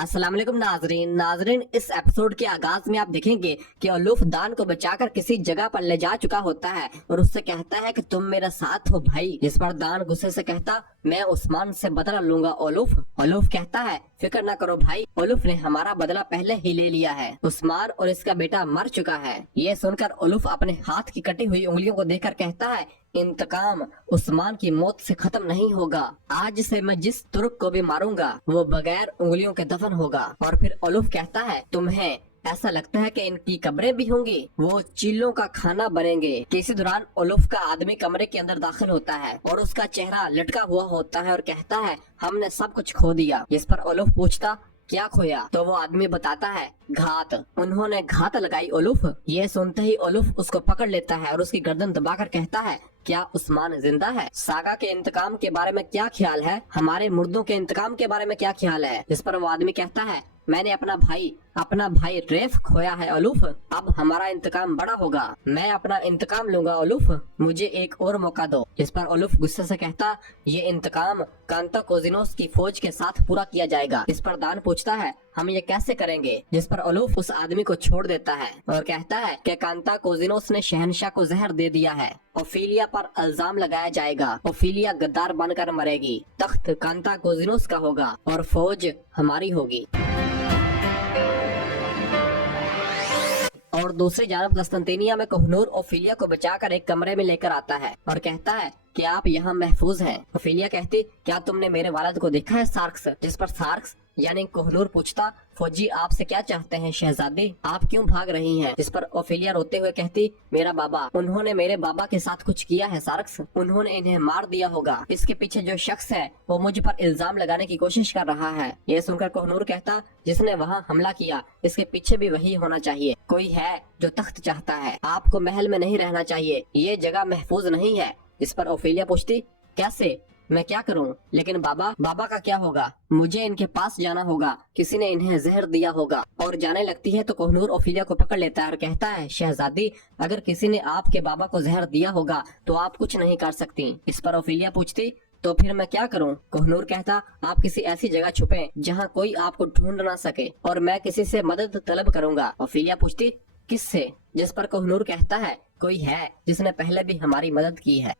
अस्सलाम वालेकुम नाजरीन, इस एपिसोड के आगाज में आप देखेंगे कि ओलूफ दान को बचाकर किसी जगह पर ले जा चुका होता है और उससे कहता है कि तुम मेरे साथ हो भाई। जिस पर दान गुस्से से कहता, मैं उस्मान से बदला लूंगा ओलूफ। ओलूफ कहता है, फिक्र न करो भाई, ओलूफ ने हमारा बदला पहले ही ले लिया है। उस्मान और इसका बेटा मर चुका है। ये सुनकर ओलूफ अपने हाथ की कटी हुई उंगलियों को देखकर कहता है, इंतकाम उस्मान की मौत से खत्म नहीं होगा। आज से मैं जिस तुर्क को भी मारूंगा वो बगैर उंगलियों के दफन होगा। और फिर ओलूफ कहता है, तुम्हें ऐसा लगता है कि इनकी कब्रें भी होंगी, वो चीलों का खाना बनेंगे। इसी दौरान ओलूफ का आदमी कमरे के अंदर दाखिल होता है और उसका चेहरा लटका हुआ होता है और कहता है, हमने सब कुछ खो दिया। इस पर ओलूफ पूछता, क्या खोया? तो वो आदमी बताता है, घात, उन्होंने घात लगाई ओलूफ। ये सुनते ही ओलूफ उसको पकड़ लेता है और उसकी गर्दन दबाकर कहता है, क्या उस्मान जिंदा है? सागा के इंतकाम के बारे में क्या ख्याल है? हमारे मुर्दों के इंतकाम के बारे में क्या ख्याल है? इस पर वो आदमी कहता है, मैंने अपना भाई रेफ खोया है ओलूफ, अब हमारा इंतकाम बड़ा होगा। मैं अपना इंतकाम लूंगा ओलूफ, मुझे एक और मौका दो। इस पर ओलूफ गुस्से से कहता, ये इंतकाम कांता कोजिनोस की फौज के साथ पूरा किया जाएगा। इस पर दान पूछता है, हम ये कैसे करेंगे? जिस पर ओलूफ उस आदमी को छोड़ देता है और कहता है कि कांता कोजिनोस ने शहनशाह को जहर दे दिया है। ओफिलिया पर इल्जाम लगाया जाएगा, ओफिलिया गद्दार बनकर मरेगी, तख्त कांता कोजिनोस का होगा और फौज हमारी होगी। और दूसरी जानब कस्तंतिनिया में कोहनूर ओफिलिया को बचाकर एक कमरे में लेकर आता है और कहता है कि आप यहाँ महफूज हैं। ओफिलिया कहती, क्या तुमने मेरे वालिद को देखा है सार्क्स? जिस पर सार्क्स यानी कोहनूर पूछता, फौजी आपसे क्या चाहते हैं शहजादी, आप क्यों भाग रही हैं? इस पर ओफिलिया रोते हुए कहती, मेरा बाबा, उन्होंने मेरे बाबा के साथ कुछ किया है सार्क्स, उन्होंने इन्हें मार दिया होगा। इसके पीछे जो शख्स है वो मुझ पर इल्जाम लगाने की कोशिश कर रहा है। ये सुनकर कोहनूर कहता, जिसने वहाँ हमला किया इसके पीछे भी वही होना चाहिए। कोई है जो तख्त चाहता है, आपको महल में नहीं रहना चाहिए, ये जगह महफूज नहीं है। इस पर ओफिलिया पूछती, कैसे, मैं क्या करूं? लेकिन बाबा का क्या होगा? मुझे इनके पास जाना होगा, किसी ने इन्हें जहर दिया होगा। और जाने लगती है तो कोहनूर ओफिलिया को पकड़ लेता है और कहता है, शहजादी, अगर किसी ने आपके बाबा को जहर दिया होगा तो आप कुछ नहीं कर सकती। इस पर ओफिलिया पूछती, तो फिर मैं क्या करूं? कोहनूर कहता, आप किसी ऐसी जगह छुपे जहां कोई आपको ढूंढ ना सके और मैं किसी से मदद तलब करूंगा। ओफिलिया पूछती, किससे? जिस पर कोहनूर कहता है, कोई है जिसने पहले भी हमारी मदद की है।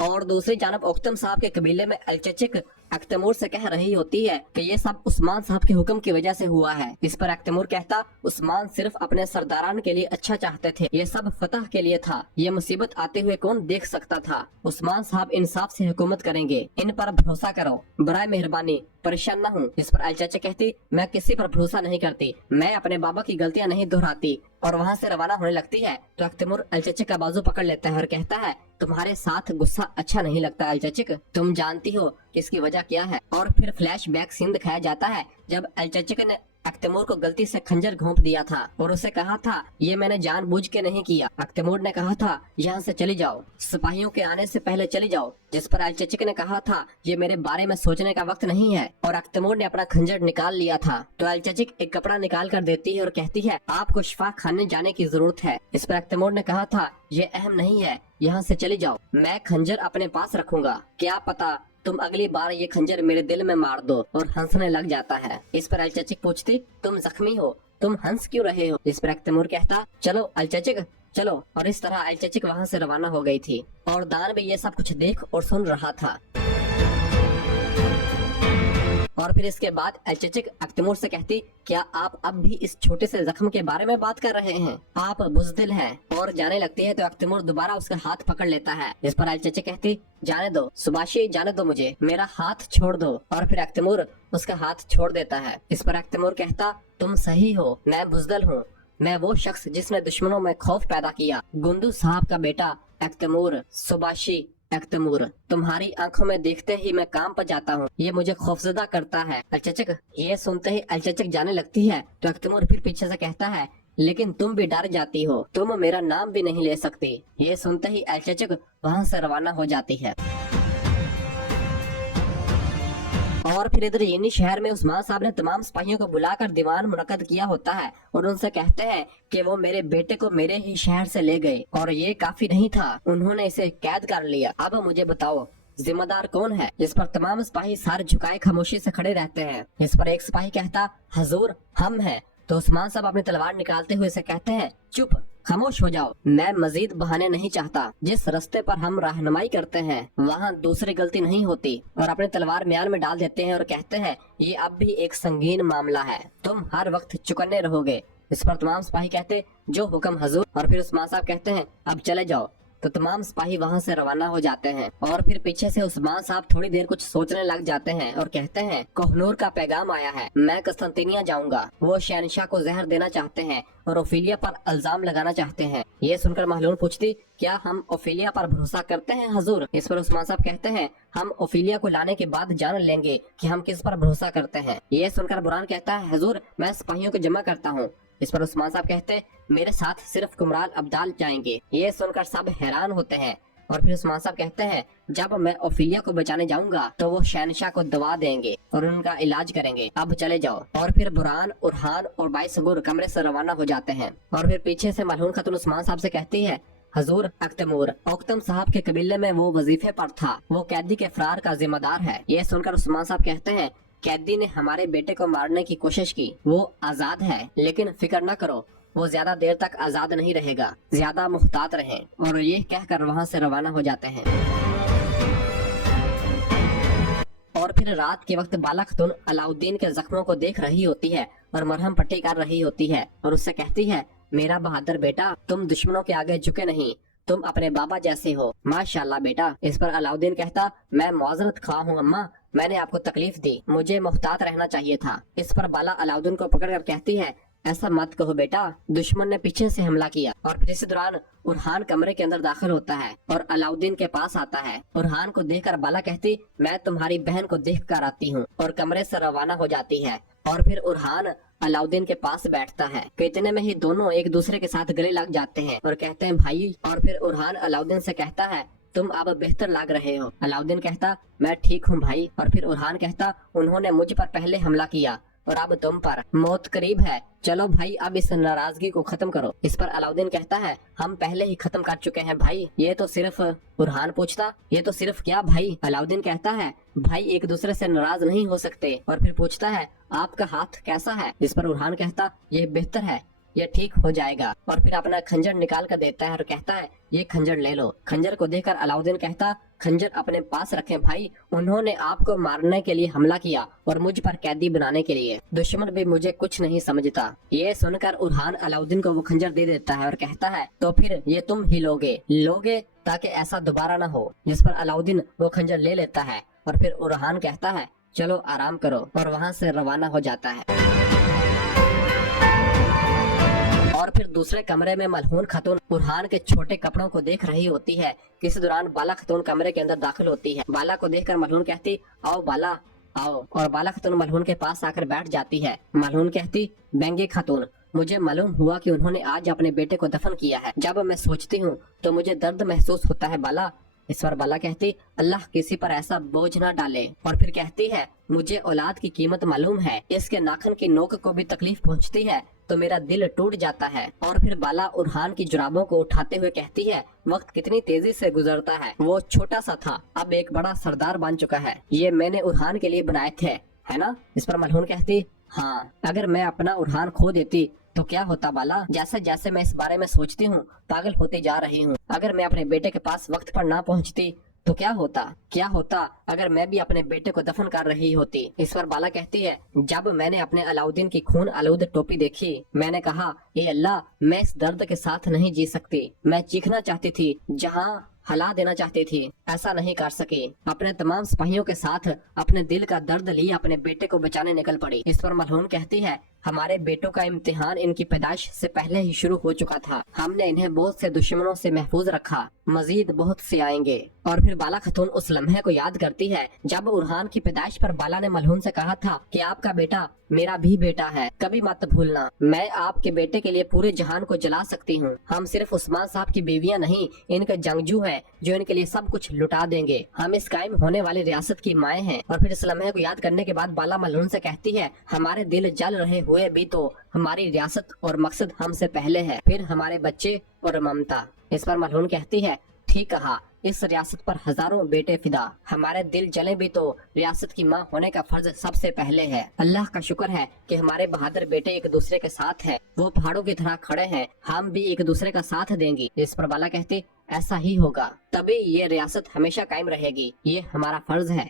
और दूसरी जानब ओख्तम साहब के कबीले में अलचचिक अख्तमूर से कह रही होती है कि ये सब उस्मान साहब के हुक्म की वजह से हुआ है। इस पर अख्तमूर कहता, उस्मान सिर्फ अपने सरदारान के लिए अच्छा चाहते थे, ये सब फतह के लिए था, ये मुसीबत आते हुए कौन देख सकता था? उस्मान साहब इंसाफ से हुकूमत करेंगे, इन पर भरोसा करो, बराए मेहरबानी परेशान न हूँ। इस पर अलचचा कहती, मैं किसी पर भरोसा नहीं करती, मैं अपने बाबा की गलतियाँ नहीं दोहराती। और वहाँ से रवाना होने लगती है तो अख्तमूर अलचचे का बाजू पकड़ लेता है और कहता है, तुम्हारे साथ गुस्सा अच्छा नहीं लगता अलचचिक, तुम जानती हो इसकी वजह क्या है? और फिर फ्लैशबैक सीन दिखाया जाता है जब अलचचिक ने अख्तमूर को गलती से खंजर घोंप दिया था और उसे कहा था, ये मैंने जानबूझ के नहीं किया। अख्तमूर ने कहा था, यहाँ से चली जाओ, सिपाहियों के आने से पहले चली जाओ। जिस पर अलचचिक ने कहा था, ये मेरे बारे में सोचने का वक्त नहीं है। और अख्तमूर ने अपना खंजर निकाल लिया था तो अलचचिक एक कपड़ा निकाल कर देती है और कहती है, आपको शिफा खाने जाने की जरूरत है। इस पर अख्तमूर ने कहा था, ये अहम नहीं है, यहाँ से चली जाओ, मैं खंजर अपने पास रखूंगा, क्या पता तुम अगली बार ये खंजर मेरे दिल में मार दो। और हंसने लग जाता है। इस पर अलचचिक पूछती, तुम जख्मी हो, तुम हंस क्यों रहे हो? इस पर अख्तमूर कहता, चलो अलचचिक चलो। और इस तरह अलचचिक वहाँ से रवाना हो गई थी और दान भी ये सब कुछ देख और सुन रहा था। और फिर इसके बाद अलचचिक अख्तमूर से कहती, क्या आप अब भी इस छोटे से जख्म के बारे में बात कर रहे हैं? आप बुज़दिल हैं। और जाने लगती है तो अख्तमूर दोबारा उसका हाथ पकड़ लेता है। इस पर अलचचिक कहती, जाने दो सुबाशी, जाने दो मुझे, मेरा हाथ छोड़ दो। और फिर अख्तमूर उसका हाथ छोड़ देता है। इस पर अख्तमूर कहता, तुम सही हो, मैं बुज़दिल हूँ, मैं वो शख्स जिसने दुश्मनों में खौफ पैदा किया, गुंदू साहब का बेटा अख्तमूर। सुबाशी अख्तमूर, तुम्हारी आंखों में देखते ही मैं काम पर जाता हूँ, ये मुझे खौफजदा करता है। अलचचिक ये सुनते ही अलचचिक जाने लगती है तो अख्तमूर फिर पीछे से कहता है, लेकिन तुम भी डर जाती हो, तुम मेरा नाम भी नहीं ले सकती। ये सुनते ही अलचचिक वहाँ से रवाना हो जाती है। और फिर इधर येनी शहर में उस्मान साहब ने तमाम सिपाहियों को बुलाकर दीवान मुनक्कद किया होता है और उनसे कहते हैं कि वो मेरे बेटे को मेरे ही शहर से ले गए और ये काफी नहीं था, उन्होंने इसे कैद कर लिया। अब मुझे बताओ जिम्मेदार कौन है? इस पर तमाम सिपाही सर झुकाए खामोशी से खड़े रहते हैं। इस पर एक सिपाही कहता, हजूर हम हैं। तो उस्मान साहब अपनी तलवार निकालते हुए से कहते हैं, चुप, खामोश हो जाओ, मैं मजीद बहाने नहीं चाहता। जिस रास्ते पर हम रहनुमाई करते हैं वहाँ दूसरी गलती नहीं होती। और अपनी तलवार म्यान में डाल देते हैं और कहते हैं, ये अब भी एक संगीन मामला है, तुम हर वक्त चुकन्ने रहोगे। इस पर तमाम सिपाही कहते, जो हुक्म हजूर। और फिर उस्मान साहब कहते हैं, अब चले जाओ। तो तमाम सिपाही वहाँ से रवाना हो जाते हैं। और फिर पीछे से उस्मान साहब थोड़ी देर कुछ सोचने लग जाते हैं और कहते हैं, कोहनूर का पैगाम आया है, मैं कस्तंतिनिया जाऊंगा। वो शहनशाह को जहर देना चाहते हैं और ओफिलिया पर इल्जाम लगाना चाहते हैं। ये सुनकर महलून पूछती, क्या हम ओफिलिया पर भरोसा करते हैं हजूर? इस पर उस्मान साहब कहते हैं, हम ओफिलिया को लाने के बाद जान लेंगे कि हम किस पर भरोसा करते हैं। ये सुनकर बुरहान कहता है, हजूर मैं सिपाहियों को जमा करता हूँ। इस पर उस्मान साहब कहते, मेरे साथ सिर्फ कुमराल अब्दाल जाएंगे। ये सुनकर सब हैरान होते हैं। और फिर उस्मान साहब कहते हैं, जब मैं ओफिलिया को बचाने जाऊंगा तो वो शहनशाह को दवा देंगे और उनका इलाज करेंगे, अब चले जाओ। और फिर बुरहान, उरहान और बाई सबूर कमरे से रवाना हो जाते हैं। और फिर पीछे से मलहून खातून उस्मान साहब से कहती है, हजूर अख्तमूर औकतम साहब के कबीले में वो वजीफे पर था, वो कैदी के फरार का जिम्मेदार है। ये सुनकर उस्मान साहब कहते हैं, कैदी ने हमारे बेटे को मारने की कोशिश की, वो आजाद है, लेकिन फिक्र न करो, वो ज्यादा देर तक आजाद नहीं रहेगा, ज्यादा मुहतात रहें। और ये कहकर वहाँ से रवाना हो जाते हैं। और फिर रात के वक्त बाला खातून अलाउद्दीन के जख्मों को देख रही होती है और मरहम पट्टी कर रही होती है और उससे कहती है, मेरा बहादुर बेटा, तुम दुश्मनों के आगे झुके नहीं, तुम अपने बाबा जैसे हो, माशाल्लाह बेटा। इस पर अलाउद्दीन कहता, मैं मुआजरत खा हूँ अम्मा, मैंने आपको तकलीफ दी, मुझे मुहतात रहना चाहिए था। इस पर बाला अलाउद्दीन को पकड़कर कहती है, ऐसा मत कहो बेटा, दुश्मन ने पीछे से हमला किया। और फिर इसी दौरान उरहान कमरे के अंदर दाखिल होता है और अलाउद्दीन के पास आता है। उरहान को देखकर बाला कहती, मैं तुम्हारी बहन को देख कर आती हूँ, और कमरे से रवाना हो जाती है। और फिर उरहान अलाउद्दीन के पास बैठता है। इतने में ही दोनों एक दूसरे के साथ गले लग जाते हैं और कहते हैं, भाई। और फिर उरहान अलाउद्दीन से कहता है, तुम अब बेहतर लग रहे हो। अलाउद्दीन कहता, मैं ठीक हूँ भाई। और फिर उरहान कहता, उन्होंने मुझ पर पहले हमला किया और अब तुम पर, मौत करीब है, चलो भाई अब इस नाराजगी को खत्म करो। इस पर अलाउद्दीन कहता है, हम पहले ही खत्म कर चुके हैं भाई। ये तो सिर्फ उरहान पूछता, ये तो सिर्फ क्या भाई? अलाउद्दीन कहता है, भाई एक दूसरे से नाराज नहीं हो सकते। और फिर पूछता है, आपका हाथ कैसा है? इस पर उरहान कहता, ये बेहतर है, ये ठीक हो जाएगा। और फिर अपना खंजर निकाल कर देता है और कहता है, ये खंजर ले लो। खंजर को देखकर अलाउद्दीन कहता, खंजर अपने पास रखें भाई, उन्होंने आपको मारने के लिए हमला किया और मुझ पर कैदी बनाने के लिए, दुश्मन भी मुझे कुछ नहीं समझता। ये सुनकर उरहान अलाउद्दीन को वो खंजर दे देता है और कहता है, तो फिर ये तुम ही लोगे ताकि ऐसा दोबारा न हो। जिस पर अलाउद्दीन वो खंजर ले लेता है और फिर उरहान कहता है, चलो आराम करो, और वहाँ से रवाना हो जाता है। और फिर दूसरे कमरे में मलहून खातून उरहान के छोटे कपड़ों को देख रही होती है। किसी दौरान बाला खातून कमरे के अंदर दाखिल होती है। बाला को देखकर मलहून कहती, आओ बाला आओ। और बाला खातून मलहून के पास आकर बैठ जाती है। मलहून कहती, बेंगे खातून, मुझे मालूम हुआ कि उन्होंने आज अपने बेटे को दफन किया है। जब मैं सोचती हूँ तो मुझे दर्द महसूस होता है बाला। इस पर बाला कहती, अल्लाह किसी पर ऐसा बोझ ना डाले। और फिर कहती है, मुझे औलाद की कीमत मालूम है, इसके नाखून की नोक को भी तकलीफ पहुंचती है तो मेरा दिल टूट जाता है। और फिर बाला उरहान की जुराबों को उठाते हुए कहती है, वक्त कितनी तेजी से गुजरता है, वो छोटा सा था, अब एक बड़ा सरदार बन चुका है, ये मैंने उरहान के लिए बनाए थे, है ना? इस पर मलहून कहती, हाँ, अगर मैं अपना उरहान खो देती तो क्या होता बाला? जैसे जैसे मैं इस बारे में सोचती हूँ पागल होती जा रही हूँ। अगर मैं अपने बेटे के पास वक्त पर ना पहुँचती तो क्या होता अगर मैं भी अपने बेटे को दफन कर रही होती। इस पर बाला कहती है, जब मैंने अपने अलाउद्दीन की खून आलूद टोपी देखी, मैंने कहा, ये अल्लाह, मैं इस दर्द के साथ नहीं जी सकती। मैं चीखना चाहती थी, जहाँ हला देना चाहती थी, ऐसा नहीं कर सकी। अपने तमाम सिपाहियों के साथ अपने दिल का दर्द लिए अपने बेटे को बचाने निकल पड़ी। इस पर मलहून कहती है, हमारे बेटों का इम्तिहान इनकी पैदाइश से पहले ही शुरू हो चुका था, हमने इन्हें बहुत से दुश्मनों से महफूज रखा, मजीद बहुत से आएंगे। और फिर बाला खातून उस लम्हे को याद करती है जब उरहान की पैदाइश पर बाला ने मलहून से कहा था कि आपका बेटा मेरा भी बेटा है, कभी मत भूलना, मैं आपके बेटे के लिए पूरे जहान को जला सकती हूँ। हम सिर्फ उस्मान साहब की बीवियाँ नहीं, इनके जंगजू हैं जो इनके लिए सब कुछ लुटा देंगे। हम इस कायम होने वाली रियासत की माएँ हैं। और फिर इस लम्हे को याद करने के बाद बाला मलहून से कहती है, हमारे दिल जल रहे हुए भी तो हमारी रियासत और मकसद हमसे पहले है, फिर हमारे बच्चे और ममता। इस पर मलहून कहती है, ٹھیک کہا, اس ریاست پر ہزاروں بیٹے فدا, ہمارے دل جلے بھی تو ریاست کی ماں ہونے کا فرض سب سے پہلے ہے. اللہ کا شکر ہے کہ ہمارے بہادر بیٹے ایک دوسرے کے ساتھ ہیں, وہ پہاڑوں کی طرح کھڑے ہیں, ہم بھی ایک دوسرے کا ساتھ دیں گی. اس پر بالا کہتے ایسا ہی ہوگا, تبھی یہ ریاست ہمیشہ قائم رہے گی, یہ ہمارا فرض ہے.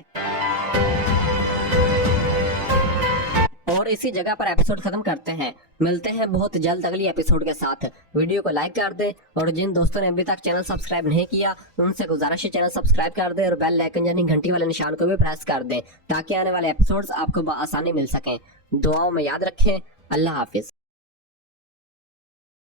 اور اسی جگہ پر ایپیسوڈ ختم کرتے ہیں. ملتے ہیں بہت جلد اگلی ایپیسوڈ کے ساتھ. ویڈیو کو لائک کر دیں, اور جن دوستوں نے ابھی تک چینل سبسکرائب نہیں کیا ان سے گزارش ہے چینل سبسکرائب کر دیں, اور بیل آئیکن یعنی گھنٹی والے نشان کو بھی پریس کر دیں, تاکہ آنے والے ایپیسوڈز آپ کو بآسانی مل سکیں. دعاؤں میں یاد رکھیں. اللہ حافظ.